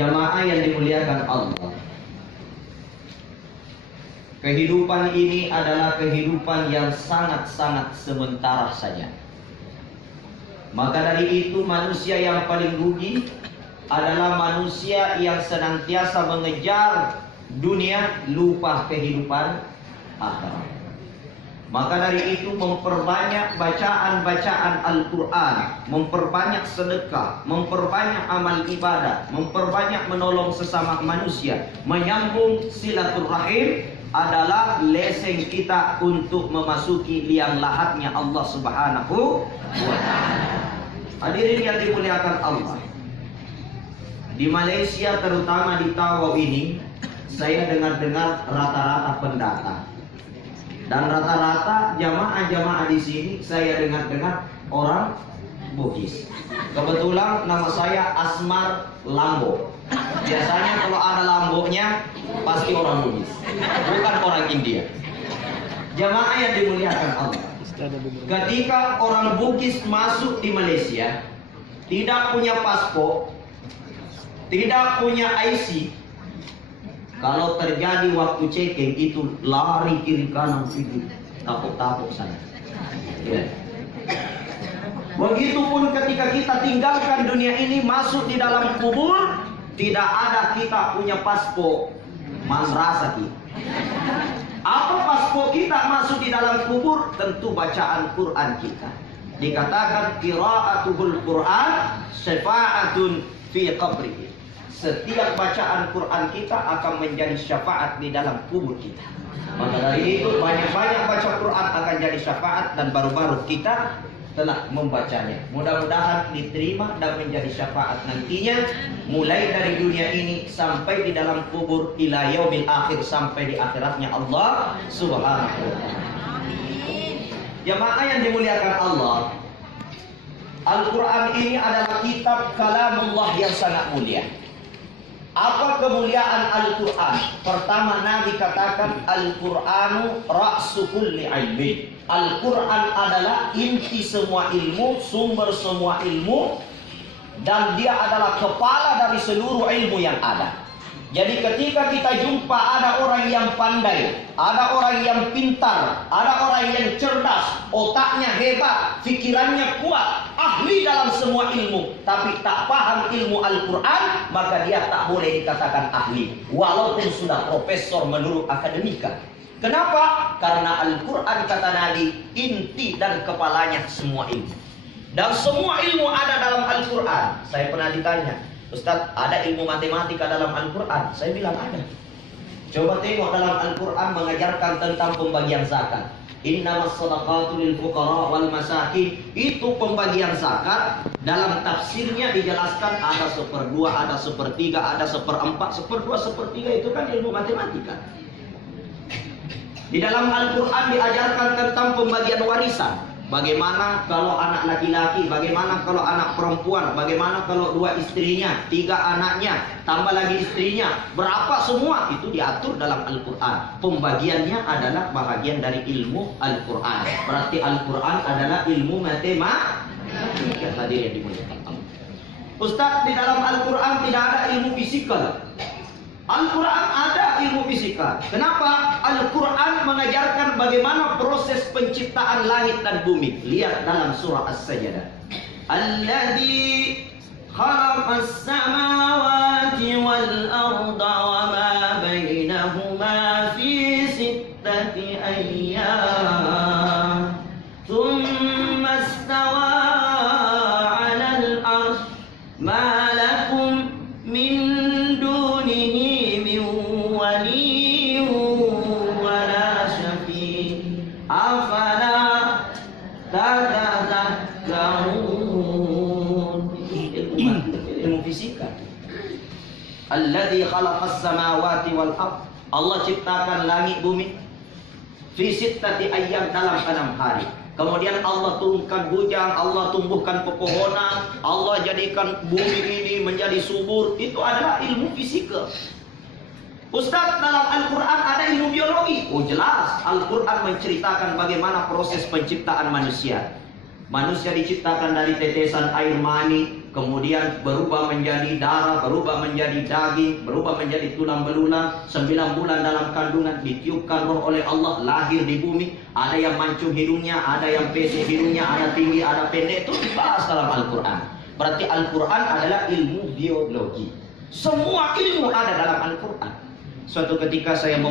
Jamaah yang dimuliakan Allah, kehidupan ini adalah kehidupan yang sangat-sangat sementara saja. Maka dari itu manusia yang paling rugi adalah manusia yang senantiasa mengejar dunia, lupa kehidupan akhirat. Maka dari itu memperbanyak bacaan-bacaan Al-Quran, memperbanyak sedekah, memperbanyak amal ibadah, memperbanyak menolong sesama manusia, menyambung silaturahim adalah leseng kita untuk memasuki liang lahatnya Allah Subhanahu wa ta'ala. Hadirin yang dimuliakan Allah, di Malaysia terutama di Tawau ini, saya dengar-dengar rata-rata pendatang. Dan rata-rata jamaah-jamaah di sini saya dengar-dengar orang Bugis. Kebetulan nama saya Asmar Lambo. Biasanya kalau ada Lambonya pasti orang Bugis, bukan orang India. Jamaah yang dimuliakan Allah, ketika orang Bugis masuk di Malaysia, tidak punya paspor, tidak punya IC, kalau terjadi waktu checking itu lari kiri kanan sini, tapuk-tapuk sana. Ya. Begitupun ketika kita tinggalkan dunia ini, masuk di dalam kubur, tidak ada kita punya paspor, madrasah kita. Apa paspor kita masuk di dalam kubur? Tentu bacaan Quran kita. Dikatakan qira'atuhul Quran syafa'atun fi qabrihi. Setiap bacaan Quran kita akan menjadi syafaat di dalam kubur kita. Maka dari itu banyak-banyak baca Quran akan jadi syafaat, dan baru-baru kita telah membacanya. Mudah-mudahan diterima dan menjadi syafaat nantinya, mulai dari dunia ini sampai di dalam kubur, ila yaumil akhir, sampai di akhiratnya Allah Subhanahu wa ta'ala. Jamaah yang dimuliakan Allah, Al-Quran ini adalah kitab kalamullah yang sangat mulia. Apa kemuliaan Al-Quran? Pertama, Nabi katakan Al-Quranu ra'su kulli ilmi. Al-Quran adalah inti semua ilmu, sumber semua ilmu, dan dia adalah kepala dari seluruh ilmu yang ada. Jadi ketika kita jumpa ada orang yang pandai, ada orang yang pintar, ada orang yang cerdas, otaknya hebat, pikirannya kuat, ahli dalam semua ilmu, tapi tak paham ilmu Al-Quran, maka dia tak boleh dikatakan ahli, walaupun sudah profesor menurut akademika. Kenapa? Karena Al-Quran, kata Nabi, inti dan kepalanya semua ilmu. Dan semua ilmu ada dalam Al-Quran. Saya pernah ditanya, Ustaz, ada ilmu matematika dalam Al-Quran? Saya bilang ada. Coba tengok dalam Al-Quran mengajarkan tentang pembagian zakat. Innamas shadaqatu lil fuqara wal masakin. Itu pembagian zakat. Dalam tafsirnya dijelaskan ada 1/2, ada 1/3, ada 1/4, 1/2, 1/3. Itu kan ilmu matematika. Di dalam Al-Quran diajarkan tentang pembagian warisan. Bagaimana kalau anak laki-laki, bagaimana kalau anak perempuan, bagaimana kalau 2 istrinya, 3 anaknya, tambah lagi istrinya, berapa semua itu diatur dalam Al-Quran. Pembagiannya adalah bahagian dari ilmu Al-Quran. Berarti Al-Quran adalah ilmu matematika. Tadi yang dimuliakan Allah. Ustaz, di dalam Al-Quran tidak ada ilmu fisikal. Al-Quran ada ilmu fisika. Kenapa? Al-Quran mengajarkan bagaimana proses penciptaan langit dan bumi. Lihat dalam surah As-Sajdah. Alladzi khalaqas samawati wal arda wa ma bainahuma fi sittati ayyam. Thumma istawa 'alal 'arsy. Ma lakum min ilmu fisika. Alladzi khalaqas samawati wal ard. Allah ciptakan langit bumi fi sittati ayyam, dalam 6 hari. Kemudian Allah turunkan hujan, Allah tumbuhkan pepohonan, Allah jadikan bumi ini menjadi subur. Itu adalah ilmu fisika. Ustaz, dalam Al-Quran ada ilmu biologi. Oh jelas, Al-Quran menceritakan bagaimana proses penciptaan manusia. Manusia diciptakan dari tetesan air mani, kemudian berubah menjadi darah, berubah menjadi daging, berubah menjadi tulang belulang. 9 bulan dalam kandungan, ditiupkan roh oleh Allah, lahir di bumi. Ada yang mancung hidungnya, ada yang pesek hidungnya, ada tinggi, ada pendek. Itu dibahas dalam Al-Quran. Berarti Al-Quran adalah ilmu biologi. Semua ilmu ada dalam Al-Quran. Suatu ketika saya